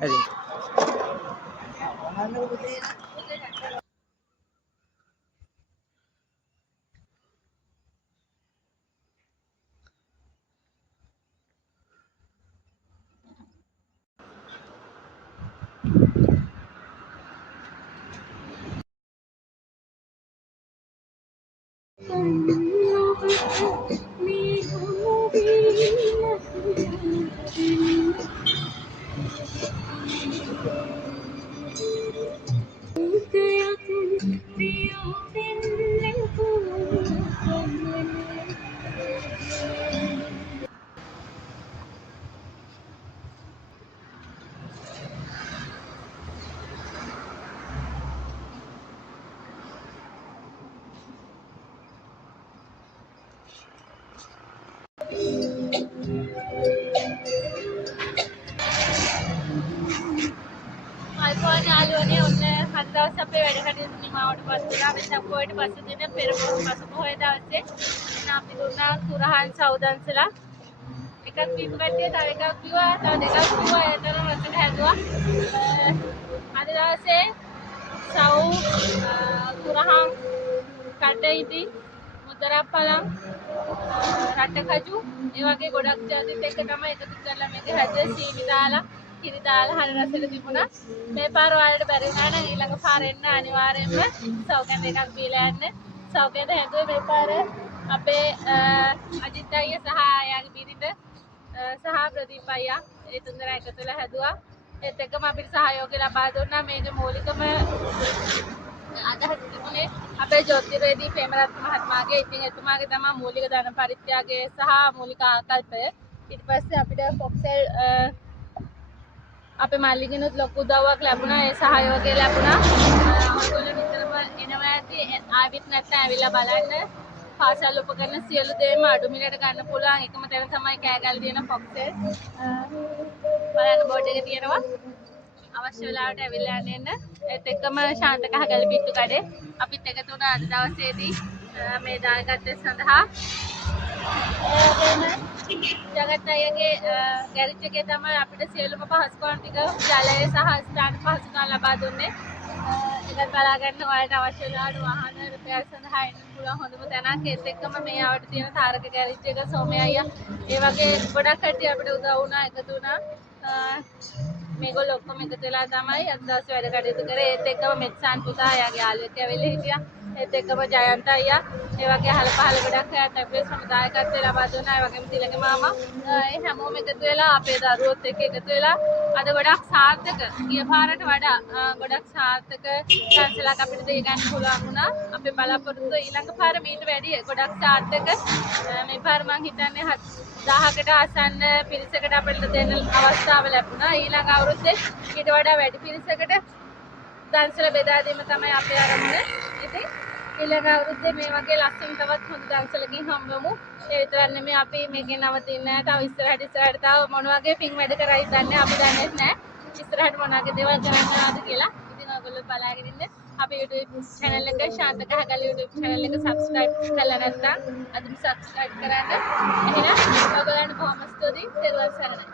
හරි. අයිෆෝන් යාළුවනේ ඔන්න හත් දවස් අපේ වැඩ කටයුතු නිමාවට පත් වුණා. වෙසක් පොයට පස්සේ දින පෙරපොර පසුපොය දවසේ එන අපි දුන්නා කුරහන් සෞදන්සලා. එකක් දීපු කට්ටිය තව එකක් කිව්වා, තව දෙකක් කිව්වා. ඒතර රසට හැදුවා. අද දවසේ සව් කුරහන් කටයිති මුදරප්පලම් රටකජු ඒ වගේ ගොඩක් ජාතිත් එක්ක තමයි එකතු කරලා මේක හැදුවේ. සීනි දාලා කිරි දාලා හරි රසෙට තිබුණා. මේ පාර ඔයාලට බැරි වුණා නම් ඊළඟ පාර එන්න අනිවාර්යෙන්ම සෞකෙන් එකක් බීලා යන්න. සෞකෙන්ද හැදුවේ මේ පාර අපේ අජිත් අයියා සහ එයාගේ බිරිඳ සහ ප්‍රදීප අයියා ඒ තුන්දෙනා එකතු වෙලා හැදුවා. ඒත් එක්කම අපිට සහයෝගය ලබා දුන්නා. මේකේ මූලිකම අදහස තිබුණේ අපේ ජෝතිර්වේදී ප්‍රේමරත්න මහත්මයාගේ. ඉතින් එතුමාගේ තමයි මූලික ධන පරිත්‍යාගය සහ මූලික ආකල්පය. ඊට පස්සේ අපිට ෆොක්සෙල් අපේ මල්ලිගෙනුත් ලොකු උදව්වක් ලැබුණා. ඒ සහයෝගය ලැබුණා. ඔයගොල්ලෝ නිතරම එනවා ඇති. ආවිත් නැත්නම් ඇවිල්ලා බලන්න. පාසල් උපකරණ සියලු දේම අඩු මිලට ගන්න පුළුවන්. එකම තැන තමයි කෑගල්ල තියෙන ෆොක්සෙල්. බලන්න බෝඩ් එකේ තියෙනවා. අවශ්‍ය වෙලාවට ඇවිල්ලා යන්න. ඒත් එක්කම ශාන්ත කහගල පිට්ටු කඩේ අපිත් එකතු වුණා අද දවසේදී මේ දායකත්වය සඳහා. ජගත් අයියගේ ගැරේජ් එකේ තමයි අපිට සියලුම පහසුකම් ටික ජලය සහ ස්ථාන පහසුකම් ලබා දුන්නේ. ඒකත් බලා ගන්න ඔයාලට අවශ්‍ය වෙලාවට වාහන රිපෙයාර් සඳහා එන්න පුළුවන් හොඳම තැනක්. ඒත් එක්කම මේ ආවට තියෙන තාරක ගැරේජ් එක සෝමය අයියා ඒ වගේ ගොඩක් කට්ටිය අපිට උදව් වුණා, එකතු වුණා. මේගොල්ලෝ ඔක්කොම එකතු වෙලා තමයි අද දවසේ වැඩ කටයුතු කරේ. ඒත් එක්කම මෙත්සන් පුතා එයාගේ යාළුවෙක් ඇවිල්ලා හිටියා. ඒත් එක්කම ජයන්ත අයියා ඒ වගේ අහල පහල ගොඩක් අය අපේ සමුදායකත්වය ලබා දුන්නා. ඒ වගේම තිලක මාමා ඒ හැමෝම එකතු වෙලා අපේ දරුවොත් එක්ක එකතු වෙලා අද ගොඩක් සාර්ථක ගිය පාරට වඩා ගොඩක් සාර්ථක දන්සලක් අපිට දී ගන්න පුළුවන් වුණා. අපේ බලාපොරොත්තු ඊළඟ පාර මීට වැඩි ගොඩක් සාර්ථක. මේ පාර මං හිතන්නේ 1000කට ආසන්න පිරිසකට අපිට දෙන්න අවස්ථාව ලැබුණා. ඊළඟ අවුරුද්දේ ඊට වඩා වැඩි පිරිසකට දන්සල බෙදා දීම තමයි අපේ අරමුණ. ඉතින් ඊළඟ අවුරුද්දේ මේ වගේ ලස්සන තවත් හොඳ දන්සලකින් හම්බෙමු. ඒ විතරක් නෙමෙයි අපි මේකේ නවතින්නේ නැහැ. තව ඉස්සරහට තව මොන වගේ පින් වැඩ කරයි දන්නේ අපි දන්නේ නැහැ. ඉස්සරහට මොන වගේ දේවල් කරන්නවද කියලා. ඉතින් ඔයගොල්ලෝ බලාගෙන ඉන්න. අපේ YouTube channel එක ශාන්ත කහගල YouTube channel එක subscribe කරලා නැත්නම් අදම subscribe කරන්න. එහෙනම් ඔයගොල්ලන්ට බොහොම ස්තුතියි. තෙරුවන් සරණයි.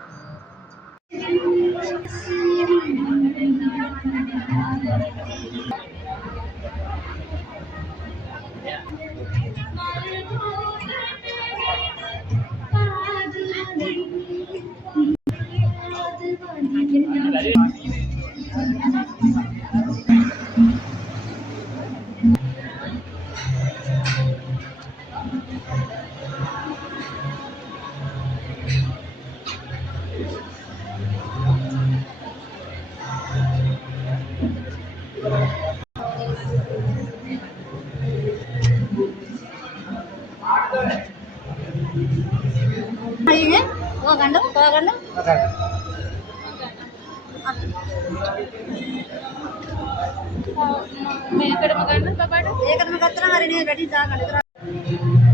මේකටම ගන්න බබාට. ඒකටම ගත්තා නම් හරිනේ වැඩි දා ගන්න.